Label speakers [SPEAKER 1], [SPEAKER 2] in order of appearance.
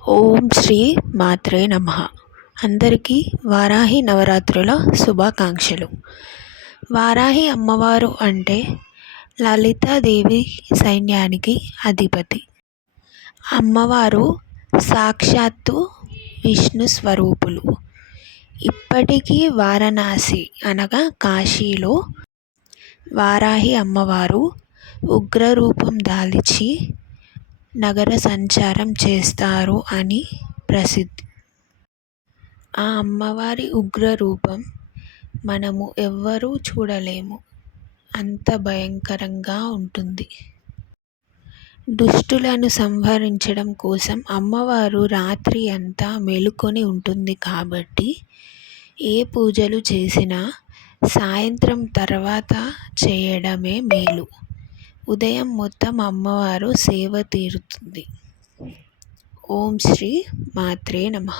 [SPEAKER 1] ఓం శ్రీ మాత్రే నమ. అందరికీ వారాహి నవరాత్రుల శుభాకాంక్షలు. వారాహి అమ్మవారు అంటే లలితాదేవి సైన్యానికి అధిపతి. అమ్మవారు సాక్షాత్తు విష్ణు స్వరూపులు. ఇప్పటికీ వారణాసి అనగా కాశీలో వారాహి అమ్మవారు ఉగ్రరూపం దాల్చి నగర సంచారం చేస్తారు అని ప్రసిద్ధి. ఆ అమ్మవారి ఉగ్రరూపం మనము ఎవ్వరూ చూడలేము. అంత భయంకరంగా ఉంటుంది. దుష్టులను సంహరించడం కోసం అమ్మవారు రాత్రి అంతా మేలుకొని ఉంటుంది కాబట్టి ఏ పూజలు చేసినా సాయంత్రం తర్వాత చేయడమే మేలు. ఉదయం మొత్తం అమ్మవారు సేవ తీరుతుంది. ఓం శ్రీ మాత్రే నమ.